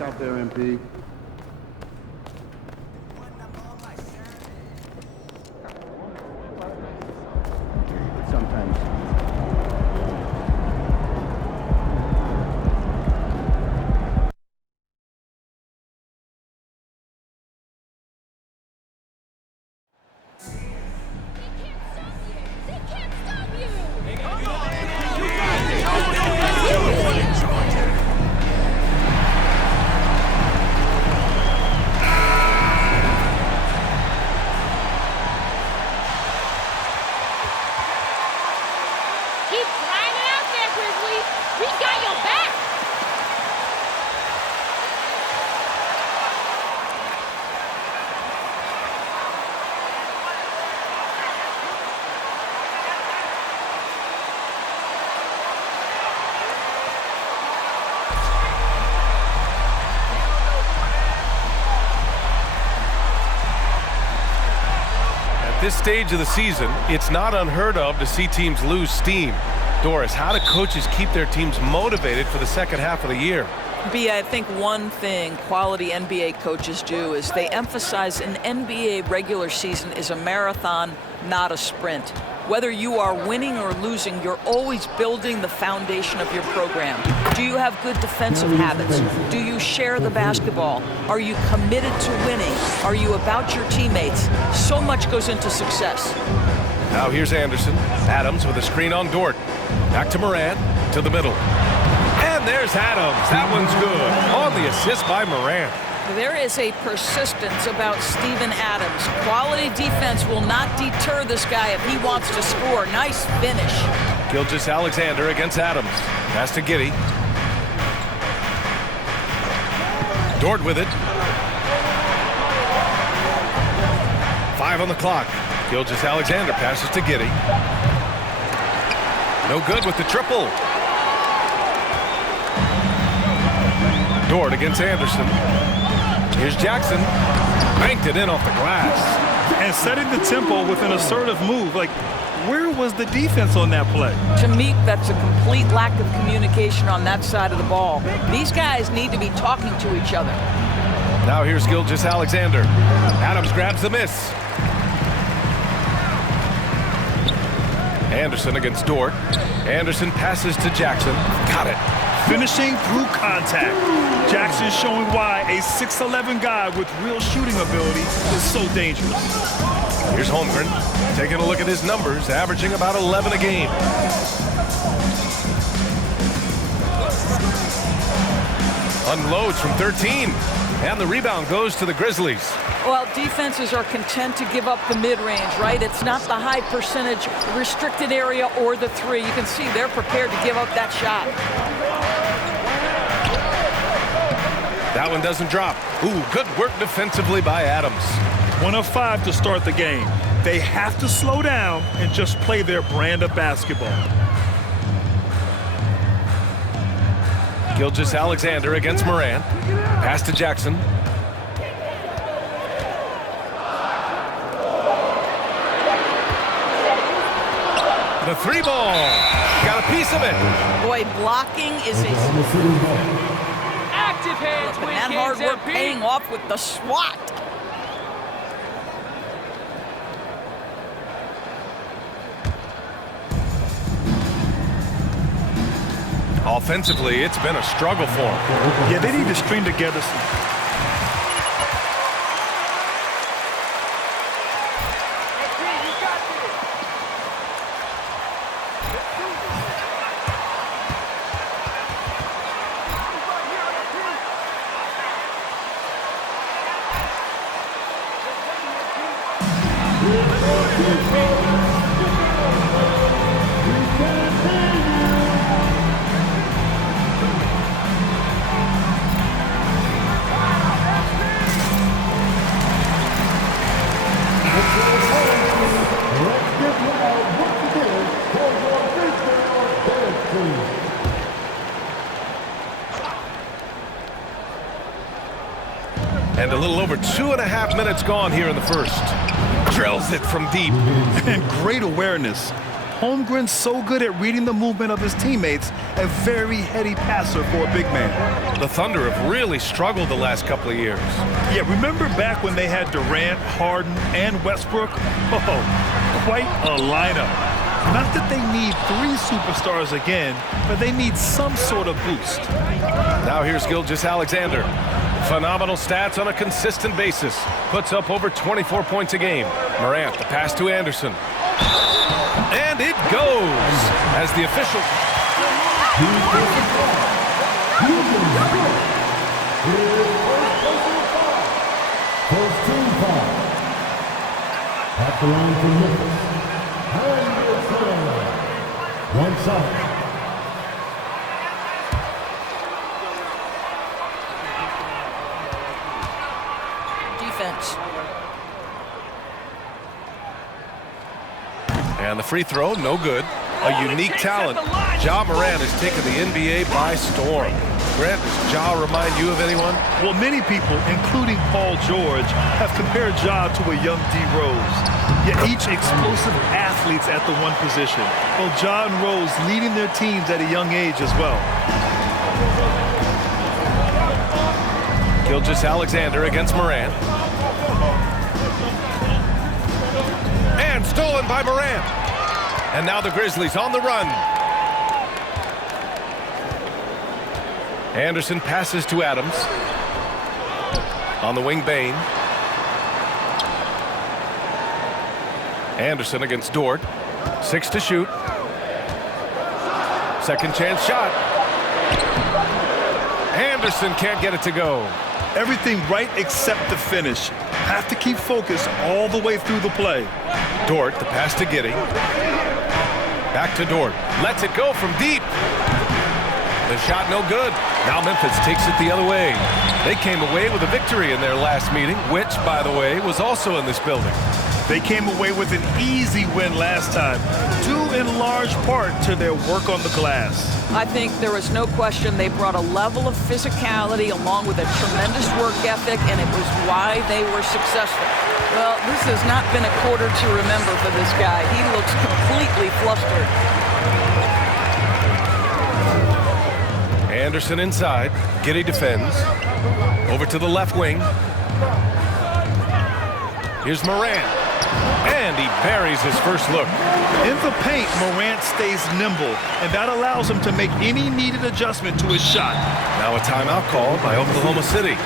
out there, MP. Sometimes. At this stage of the season, it's not unheard of to see teams lose steam. Doris, how do coaches keep their teams motivated for the second half of the year? B, I think one thing quality NBA coaches do is they emphasize an NBA regular season is a marathon, not a sprint. Whether you are winning or losing, you're always building the foundation of your program. Do you have good defensive habits? Do you share the basketball? Are you committed to winning? Are you about your teammates? So much goes into success. Now here's Anderson. Adams with a screen on Dort. Back to Moran, to the middle. And there's Adams. That one's good. On the assist by Moran. There is a persistence about Steven Adams. Quality defense will not deter this guy if he wants to score. Nice finish. Gilgeous-Alexander against Adams. Pass to Giddey. Dort with it. 5 on the clock. Gilgeous-Alexander passes to Giddey. No good with the triple. Dort against Anderson. Here's Jackson. Banked it in off the glass. And setting the tempo with an assertive move. Like, where was the defense on that play? To me, that's a complete lack of communication on that side of the ball. These guys need to be talking to each other. Now here's Gilgeous-Alexander. Adams grabs the miss. Anderson against Dort. Anderson passes to Jackson. Got it. Finishing through contact. Jackson showing why a 6'11" guy with real shooting ability is so dangerous. Here's Holmgren taking a look at his numbers, averaging about 11 a game. Unloads from 13, and the rebound goes to the Grizzlies. Well, defenses are content to give up the mid-range, right? It's not the high percentage restricted area or the three. You can see they're prepared to give up that shot. That one doesn't drop. Ooh, good work defensively by Adams. 1 of 5 to start the game. They have to slow down and just play their brand of basketball. Gilgeous-Alexander against Moran. Pass to Jackson. The 3-ball. Got a piece of it. Boy, blocking is a... Active hands, and that hard work paying off with the swat. Offensively, it's been a struggle for them. Yeah, they need to string together some... And a little over 2.5 minutes gone here in the first. Drills it from deep. And great awareness. Holmgren's so good at reading the movement of his teammates, a very heady passer for a big man. The Thunder have really struggled the last couple of years. Yeah, remember back when they had Durant, Harden, and Westbrook? Oh, quite a lineup. Not that they need 3 superstars again, but they need some sort of boost. Now here's Gilgeous-Alexander. Phenomenal stats on a consistent basis. Puts up over 24 points a game. Morant, the pass to Anderson. And it goes as the official. First team foul. At the line for Memphis. One side. Defense. And the free throw, no good. A unique talent. Ja Morant has taken the NBA by storm. Grant, does Ja remind you of anyone? Well, many people, including Paul George, have compared Ja to a young D. Rose. Yet each explosive athletes at the one position. Well, Ja and Rose leading their teams at a young age as well. Gilgeous-Alexander against Morant. And stolen by Morant. And now the Grizzlies on the run. Anderson passes to Adams. On the wing, Bane. Anderson against Dort. 6 to shoot. Second chance shot. Anderson can't get it to go. Everything right except the finish. Have to keep focused all the way through the play. Dort, the pass to Giddey. Back to Dort. Lets it go from deep. The shot no good. Now Memphis takes it the other way. They came away with a victory in their last meeting, which, by the way, was also in this building. They came away with an easy win last time, due in large part to their work on the glass. I think there was no question they brought a level of physicality along with a tremendous work ethic, and it was why they were successful. Well, this has not been a quarter to remember for this guy. He looks completely flustered. Anderson inside. Giddey defends. Over to the left wing. Here's Morant. And he buries his first look. In the paint, Morant stays nimble, and that allows him to make any needed adjustment to his shot. Now a timeout called by Oklahoma City.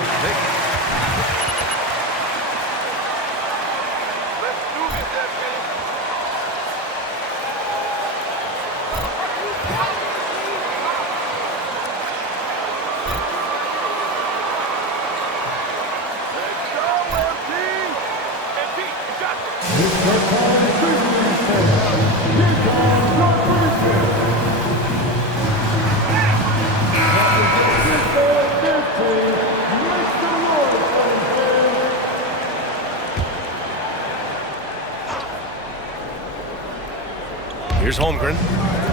Here's Holmgren.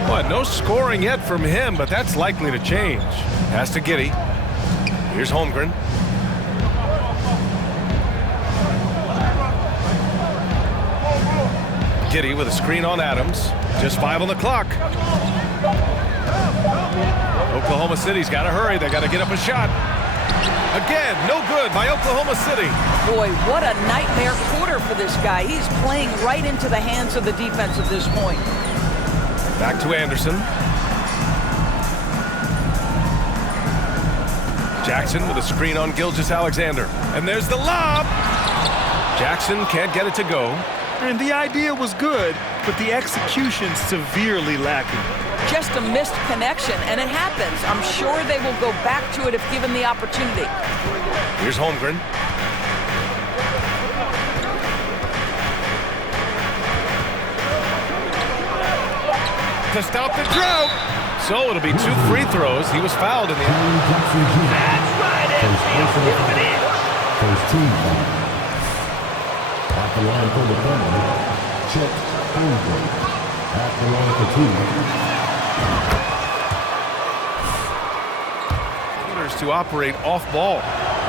Well, no scoring yet from him, but that's likely to change. Pass to Giddey. Here's Holmgren. Giddey with a screen on Adams. Just 5 on the clock. Oklahoma City's got to hurry. They got to get up a shot. Again, no good by Oklahoma City. Boy, what a nightmare quarter for this guy. He's playing right into the hands of the defense at this point. Back to Anderson. Jackson with a screen on Gilgeous-Alexander. And there's the lob. Jackson can't get it to go. And the idea was good, but the execution severely lacking. Just a missed connection, and it happens. I'm sure they will go back to it if given the opportunity. Here's Holmgren. To stop the drought. So it'll be 2 free throws. He was fouled in the end. That's right, First team foul. At the line for the Thunder, Chet at the line for 2. To operate off ball.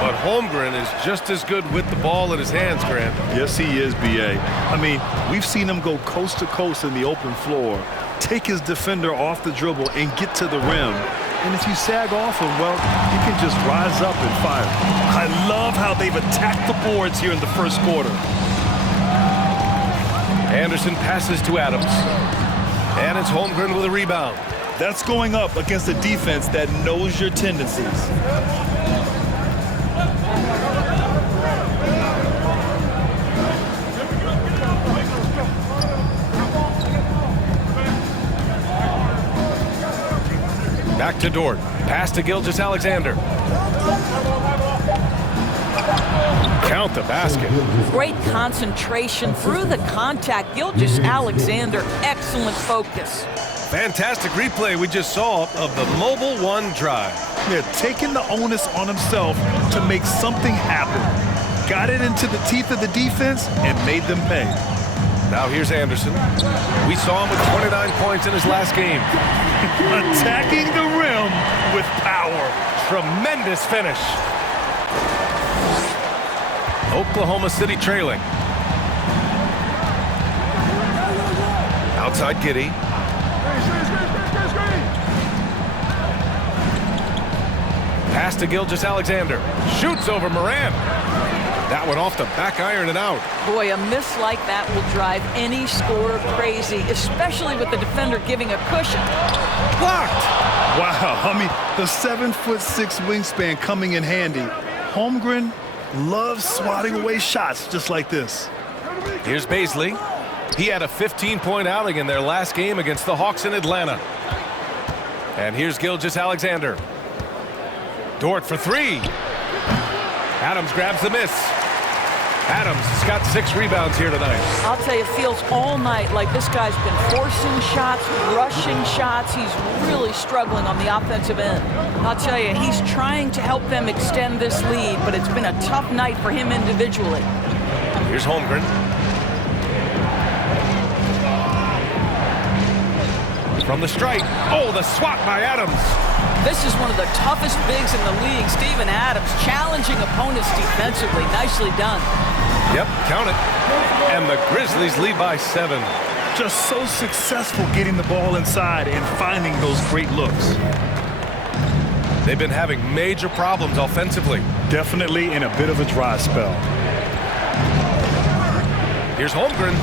But Holmgren is just as good with the ball in his hands, Grant. Yes, he is, B.A. I mean, we've seen him go coast to coast in the open floor, take his defender off the dribble and get to the rim. And if you sag off him, well, he can just rise up and fire. I love how they've attacked the boards here in the first quarter. Anderson passes to Adams. And it's Holmgren with a rebound. That's going up against a defense that knows your tendencies. Back to Dort. Pass to Gilgeous-Alexander. Count the basket. Great concentration through the contact. Gilgeous-Alexander, excellent focus. Fantastic replay we just saw of the Mobile One drive. Yeah, taking the onus on himself to make something happen. Got it into the teeth of the defense and made them pay. Now here's Anderson. We saw him with 29 points in his last game. Attacking the rim with power. Tremendous finish. Oklahoma City trailing. Outside Giddey. Pass to Gilgeous-Alexander. Shoots over Moran. That one off the back iron and out. Boy, a miss like that will drive any scorer crazy, especially with the defender giving a cushion. Blocked. Wow, I mean, the 7'6" wingspan coming in handy. Holmgren loves swatting away shots just like this. Here's Baisley. He had a 15-point outing in their last game against the Hawks in Atlanta. And here's Gilgeous-Alexander. Dort for three. Adams grabs the miss. Adams has got 6 rebounds here tonight. I'll tell you, it feels all night like this guy's been forcing shots, rushing shots. He's really struggling on the offensive end. I'll tell you, he's trying to help them extend this lead, but it's been a tough night for him individually. Here's Holmgren. From the strike. Oh, the swat by Adams. This is one of the toughest bigs in the league. Steven Adams challenging opponents defensively. Nicely done. Yep, count it. And the Grizzlies lead by 7. Just so successful getting the ball inside and finding those great looks. They've been having major problems offensively. Definitely in a bit of a dry spell. Here's Holmgren.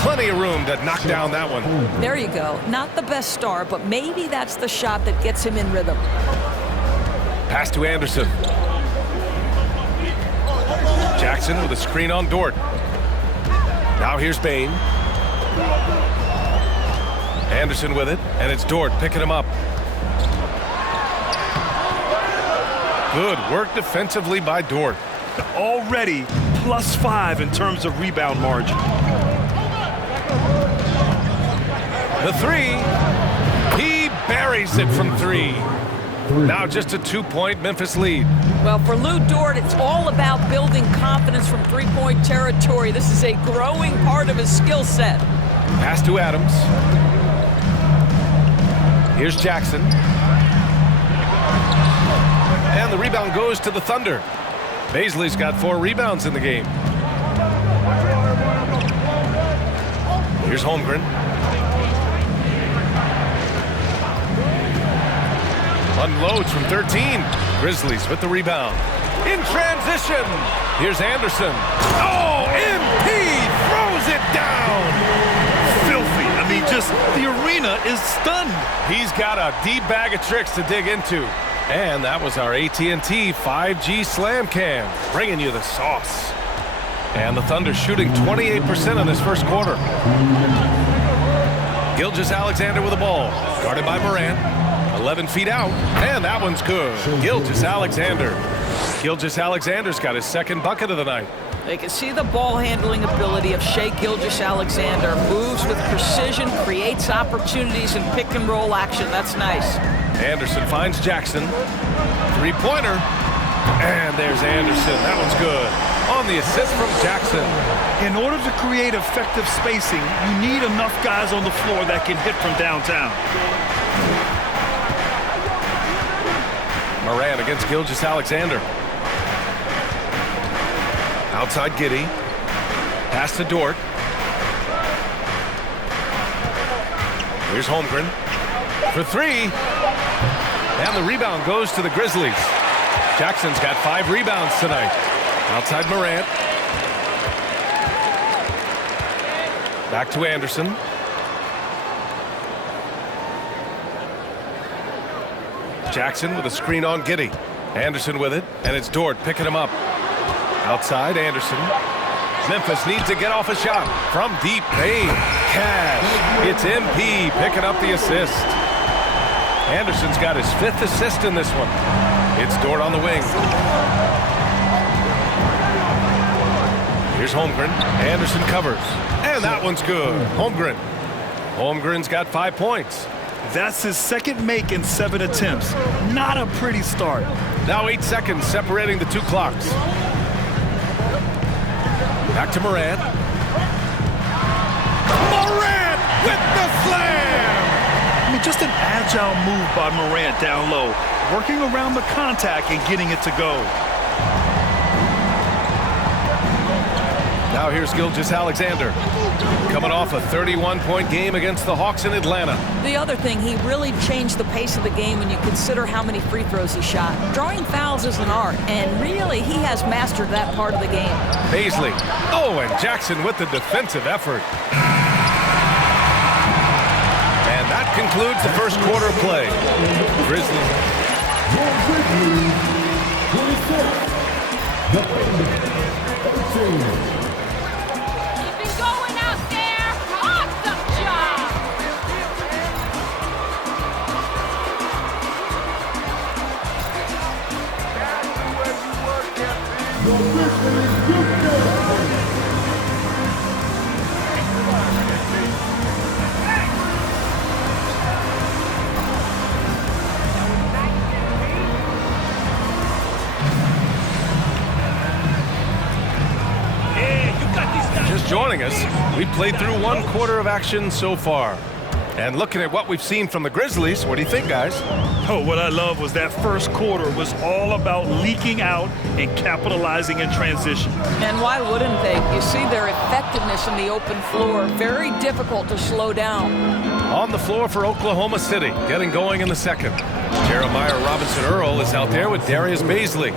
Plenty of room to knock down that one. There you go. Not the best start, but maybe that's the shot that gets him in rhythm. Pass to Anderson. Jackson with a screen on Dort. Now here's Bain. Anderson with it, and it's Dort picking him up. Good work defensively by Dort. Already +5 in terms of rebound margin. The three, he buries it from 3. Now just a 2-point Memphis lead. Well, for Lou Dort, it's all about building confidence from three-point territory. This is a growing part of his skill set. Pass to Adams. Here's Jackson. And the rebound goes to the Thunder. Baisley's got 4 rebounds in the game. Here's Holmgren. Unloads from 13. Grizzlies with the rebound. In transition. Here's Anderson. Oh, MP throws it down. Filthy. I mean, just the arena is stunned. He's got a deep bag of tricks to dig into. And that was our AT&T 5G Slam Cam, bringing you the sauce. And the Thunder shooting 28% in this first quarter. Gilgeous-Alexander with the ball. Guarded by Moran. 11 feet out, and that one's good. Gilgeous-Alexander. Gilgeous-Alexander's got his 2nd bucket of the night. They can see the ball handling ability of Shai Gilgeous-Alexander. Moves with precision, creates opportunities in pick and roll action. That's nice. Anderson finds Jackson. 3-pointer. And there's Anderson. That one's good. On the assist from Jackson. In order to create effective spacing, you need enough guys on the floor that can hit from downtown. Moran against Gilgeous-Alexander. Outside Giddey. Pass to Dort. Here's Holmgren for three. And the rebound goes to the Grizzlies. Jackson's got 5 rebounds tonight. Outside Morant. Back to Anderson. Jackson with a screen on Giddey. Anderson with it, and it's Dort picking him up. Outside Anderson. Memphis needs to get off a shot from deep pain. Cash. It's MP picking up the assist. Anderson's got his 5th assist in this one. It's Dort on the wing. Here's Holmgren. Anderson covers. And that one's good. Holmgren. Holmgren's got 5 points. That's his 2nd make in 7 attempts. Not a pretty start. Now 8 seconds separating the 2 clocks. Back to Morant. Morant with the slam! I mean, just an agile move by Morant down low, working around the contact and getting it to go. Now here's Gilgeous-Alexander, coming off a 31-point game against the Hawks in Atlanta. The other thing, he really changed the pace of the game when you consider how many free throws he shot. Drawing fouls is an art, and really he has mastered that part of the game. Paisley. Oh, and Jackson with the defensive effort. And that concludes the first quarter of play. Grizzlies. Just joining us, we played through 1 quarter of action so far. And looking at what we've seen from the Grizzlies, what do you think, guys? Oh, what I love was that first quarter was all about leaking out and capitalizing in transition. And why wouldn't they? You see their effectiveness in the open floor. Very difficult to slow down. On the floor for Oklahoma City, getting going in the second. Jeremiah Robinson-Earl is out there with Darius Baisley.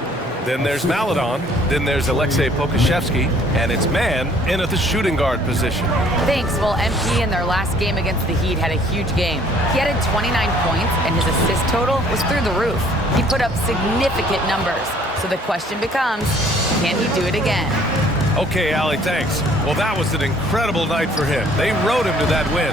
Then there's Maladon. Then there's Alexei Pokusevski. And it's Mann in at the shooting guard position. Thanks. Well, MP in their last game against the Heat had a huge game. He added 29 points, and his assist total was through the roof. He put up significant numbers. So the question becomes, can he do it again? Okay, Allie, thanks. Well, that was an incredible night for him. They rode him to that win.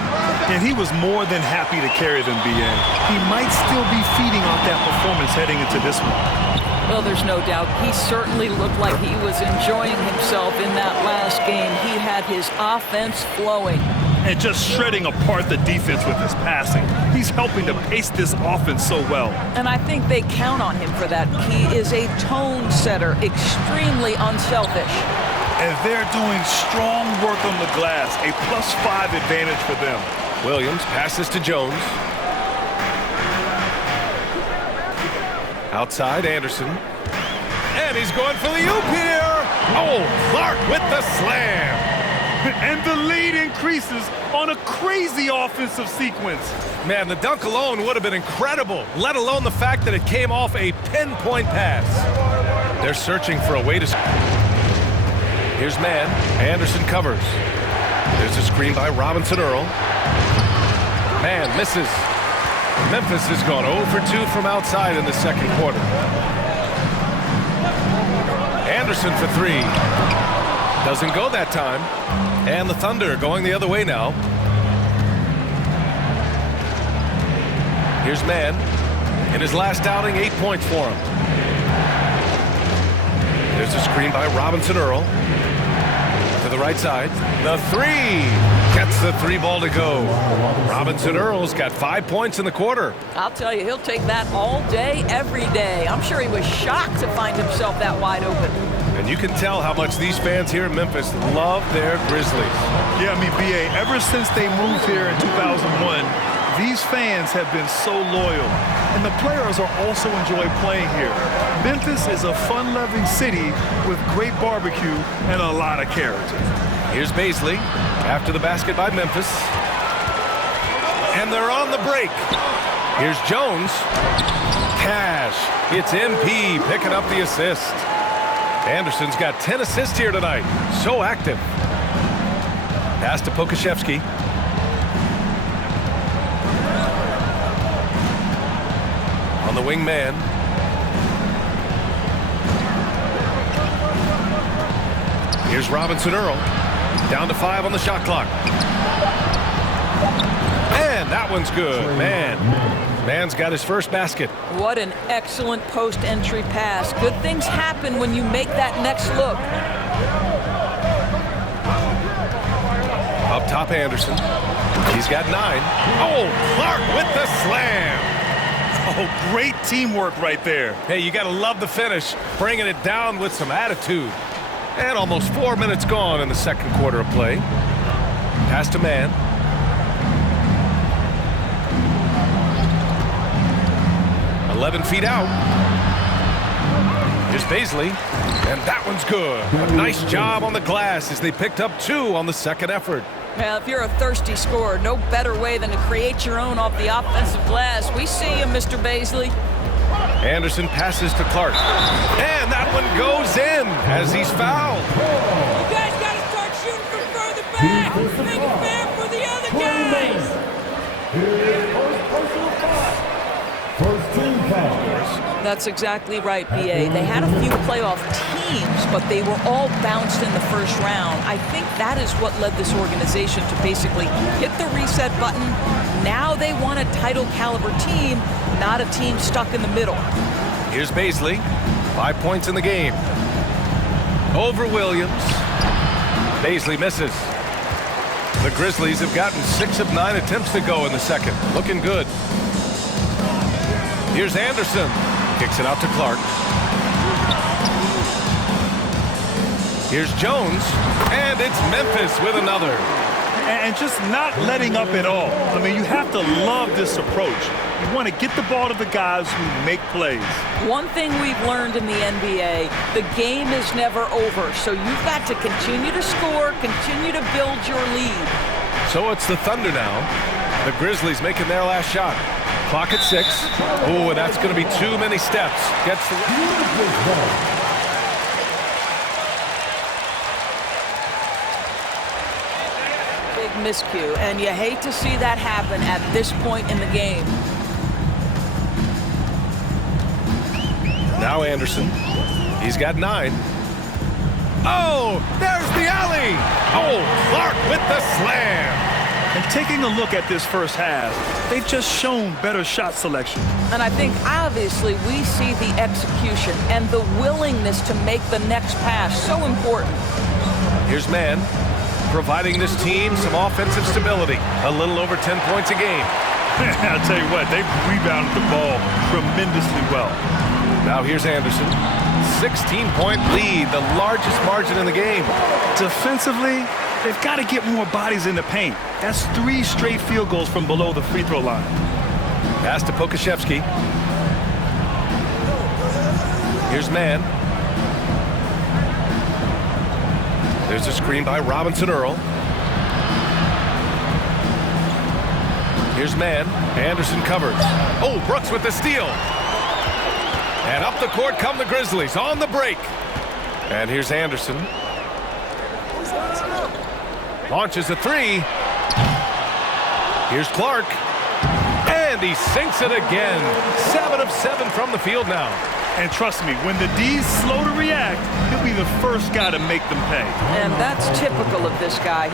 And he was more than happy to carry them, BA. He might still be feeding off that performance heading into this one. Well, there's no doubt. He certainly looked like he was enjoying himself in that last game. He had his offense flowing. And just shredding apart the defense with his passing. He's helping to pace this offense so well. And I think they count on him for that. He is a tone setter, extremely unselfish. And they're doing strong work on the glass, a +5 advantage for them. Williams passes to Jones. Outside, Anderson. And he's going for the oop here. Oh, Clark with the slam. And the lead increases on a crazy offensive sequence. Man, the dunk alone would have been incredible, let alone the fact that it came off a pinpoint pass. They're searching for a way to... Here's Mann. Anderson covers. There's a screen by Robinson-Earl. Mann misses. Memphis has gone 0 for 2 from outside in the second quarter. Anderson for 3. Doesn't go that time. And the Thunder going the other way now. Here's Mann. In his last outing, 8 points for him. There's a screen by Robinson-Earl. To the right side. The 3. Gets the 3 ball to go. Robinson-Earl's got 5 points in the quarter. I'll tell you, he'll take that all day, every day. I'm sure he was shocked to find himself that wide open. And you can tell how much these fans here in Memphis love their Grizzlies. Yeah, I mean, BA, ever since they moved here in 2001, these fans have been so loyal, and the players are also enjoy playing here. Memphis is a fun-loving city with great barbecue and a lot of character. Here's Baisley after the basket by Memphis. And they're on the break. Here's Jones. Cash. It's MP picking up the assist. Anderson's got 10 assists here tonight. So active. Pass to Pokashevsky. On the wing man. Here's Robinson Earl. Down to 5 on the shot clock. And that one's good. Man's got his first basket. What an excellent post-entry pass. Good things happen when you make that next look. Up top, Anderson. He's got 9. Oh, Clark with the slam. Oh, great teamwork right there. Hey, you got to love the finish. Bringing it down with some attitude. And almost 4 minutes gone in the second quarter of play. Pass to Man. "11 feet out. Here's Baisley, and that one's good. A nice job on the glass as they picked up 2 on the second effort. Well, if you're a thirsty scorer, no better way than to create your own off the offensive glass. We see you, Mr. Baisley. Anderson passes to Clark, and that one goes in as he's fouled. You guys got to start shooting from further back. Make it fair for the other guys. First team foul. That's exactly right, B.A. They had a few playoff teams, but they were all bounced in the first round. I think that is what led this organization to basically hit the reset button. Now they want a title caliber team, not a team stuck in the middle. Here's Baisley, 5 points in the game. Over Williams. Baisley misses. The Grizzlies have gotten 6 of 9 attempts to go in the second. Looking good. Here's Anderson. Kicks it out to Clark. Here's Jones. And it's Memphis with another. And just not letting up at all. I mean, you have to love this approach. You want to get the ball to the guys who make plays. One thing we've learned in the NBA, the game is never over. So you've got to continue to score, continue to build your lead. So it's the Thunder now. The Grizzlies making their last shot. Clock at 6. Oh, and that's going to be too many steps. Gets the... Big miscue, and you hate to see that happen at this point in the game. Now Anderson. He's got 9. Oh, there's the alley. Oh, Clark with the slam. And taking a look at this first half, they've just shown better shot selection. And I think obviously we see the execution and the willingness to make the next pass so important. Here's Man, providing this team some offensive stability. A little over 10 points a game. I'll tell you what, they've rebounded the ball tremendously well. Now here's Anderson. 16-point lead, the largest margin in the game. Defensively, they've got to get more bodies in the paint. That's 3 straight field goals from below the free throw line. Pass to Pokashevsky. Here's Man. There's a screen by Robinson Earl. Here's Man. Anderson covers. Oh, Brooks with the steal. And up the court come the Grizzlies on the break. And here's Anderson. Launches a 3. Here's Clark. And he sinks it again. 7 of 7 from the field now. And trust me, when the D's slow to react, he'll be the first guy to make them pay. And that's typical of this guy.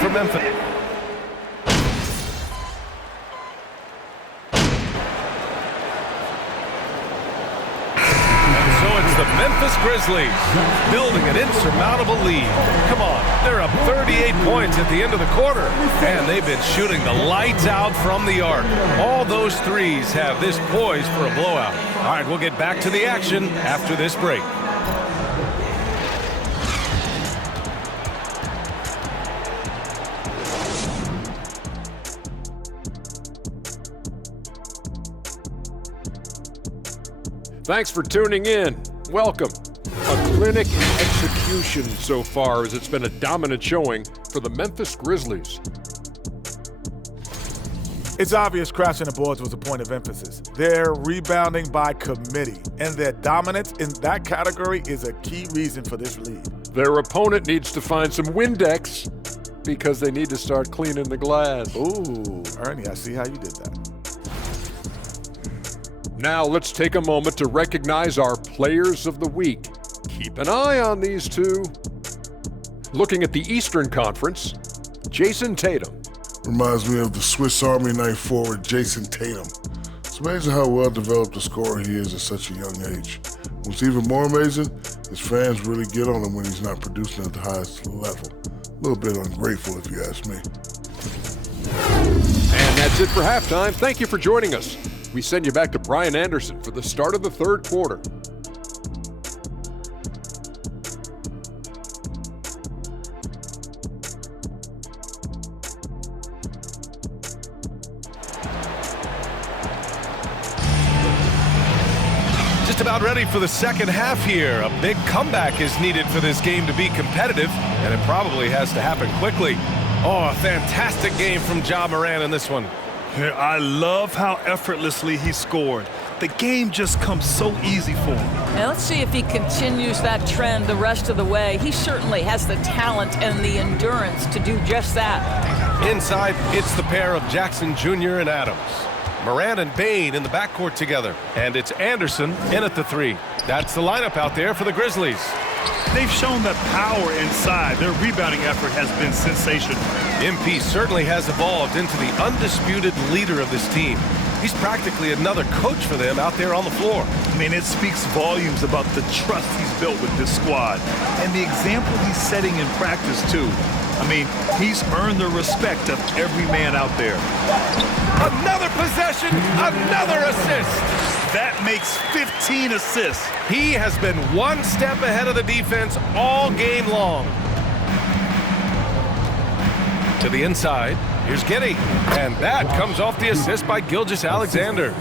For Memphis. And so it's the Memphis Grizzlies building an insurmountable lead. Come on, they're up 30 38 points at the end of the quarter. And they've been shooting the lights out from the arc. All those threes have this poised for a blowout. All right, we'll get back to the action after this break. Thanks for tuning in. Welcome. A clinic in execution so far, as it's been a dominant showing for the Memphis Grizzlies. It's obvious crashing the boards was a point of emphasis. They're rebounding by committee, and their dominance in that category is a key reason for this lead. Their opponent needs to find some Windex because they need to start cleaning the glass. Ooh, Ernie, I see how you did that. Now let's take a moment to recognize our players of the week. Keep an eye on these two. Looking at the Eastern Conference, Jason Tatum. Reminds me of the Swiss Army knife forward Jason Tatum. It's amazing how well developed a scorer he is at such a young age. What's even more amazing, his fans really get on him when he's not producing at the highest level. A little bit ungrateful if you ask me. And that's it for halftime. Thank you for joining us. We send you back to Brian Anderson for the start of the third quarter. Just about ready for the second half here. A big comeback is needed for this game to be competitive, and it probably has to happen quickly. Oh, a fantastic game from Ja Morant in this one. I love how effortlessly he scored. The game just comes so easy for him. Now let's see if he continues that trend the rest of the way. He certainly has the talent and the endurance to do just that. Inside, it's the pair of Jackson Jr. and Adams. Morant and Bane in the backcourt together. And it's Anderson in at the three. That's the lineup out there for the Grizzlies. They've shown that power inside. Their rebounding effort has been sensational. MP certainly has evolved into the undisputed leader of this team. He's practically another coach for them out there on the floor. I mean, it speaks volumes about the trust he's built with this squad and the example he's setting in practice, too. I mean, he's earned the respect of every man out there. Another possession, another assist. That makes 15 assists. He has been one step ahead of the defense all game long. To the inside, here's Giddey. And that comes off the assist by Gilgeous-Alexander.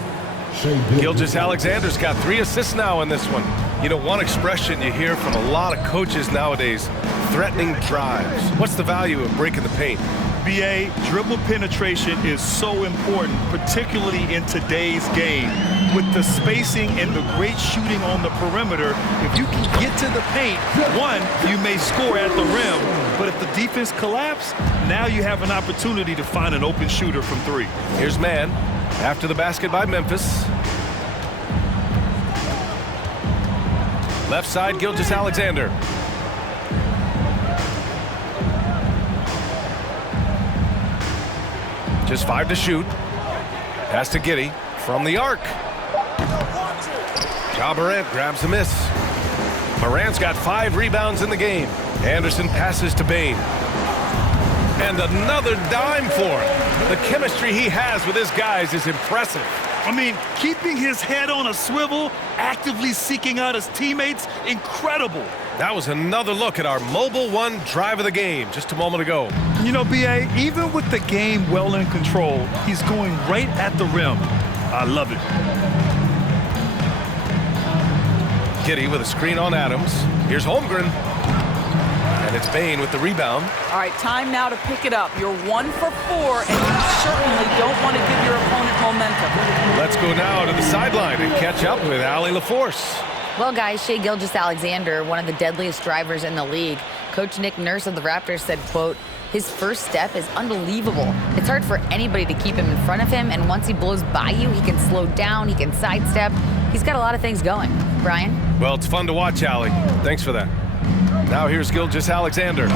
Gilgeous-Alexander's got 3 assists now in this one. You know, one expression you hear from a lot of coaches nowadays, threatening drives. What's the value of breaking the paint? BA, dribble penetration is so important, particularly in today's game. With the spacing and the great shooting on the perimeter, if you can get to the paint, one, you may score at the rim, but if the defense collapses, now you have an opportunity to find an open shooter from 3. Here's Man after the basket by Memphis. Left side, Gilgeous-Alexander. Just 5 to shoot. Pass to Giddey from the arc. Ja Morant grabs the miss. Morant's got 5 rebounds in the game. Anderson passes to Bane. And another dime for him. The chemistry he has with his guys is impressive. I mean, keeping his head on a swivel, actively seeking out his teammates, incredible. That was another look at our Mobile One drive of the game just a moment ago. You know, BA, even with the game well in control, he's going right at the rim. I love it. Giddey with a screen on Adams. Here's Holmgren. And it's Bane with the rebound. All right, time now to pick it up. You're 1 for 4, and you certainly don't want to give your opponent momentum. Let's go now to the sideline and catch up with Allie LaForce. Well, guys, Shai Gilgeous-Alexander, one of the deadliest drivers in the league. Coach Nick Nurse of the Raptors said, quote, his first step is unbelievable. It's hard for anybody to keep him in front of him, and once he blows by you, he can slow down, he can sidestep. He's got a lot of things going. Brian? Well, it's fun to watch, Allie. Thanks for that. Now here's Gilgeous-Alexander.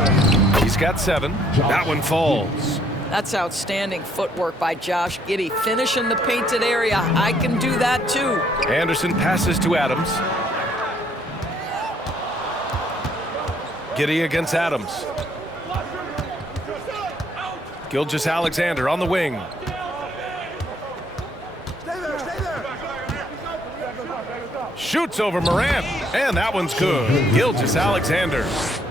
He's got 7. That one falls. That's outstanding footwork by Josh Giddey. Finishing the painted area. I can do that too. Anderson passes to Adams. Giddey against Adams. Gilgeous-Alexander on the wing. Shoots over Morant, and that one's good. Gilgeous-Alexander.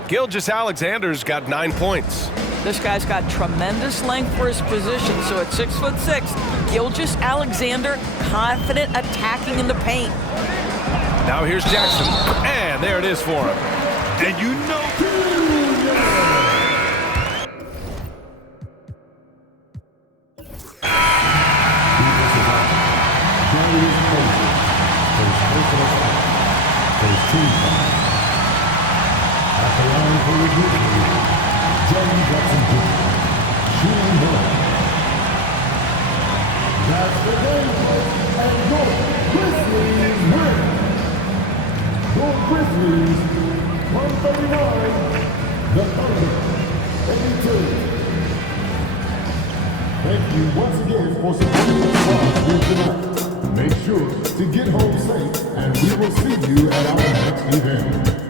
Gilgeous-Alexander's got 9 points. This guy's got tremendous length for his position, so at 6'6", Gilgeous-Alexander confident attacking in the paint. Now here's Jackson, and there it is for him. And you know. At the line for review, Jordan Jackson Jr. shooting well. That's the game, and your Grizzlies win. Your Grizzlies, 139, the Thunder, 82. Thank you once again for supporting the squad here tonight. Make sure to get home safe, and we will see you at our next event.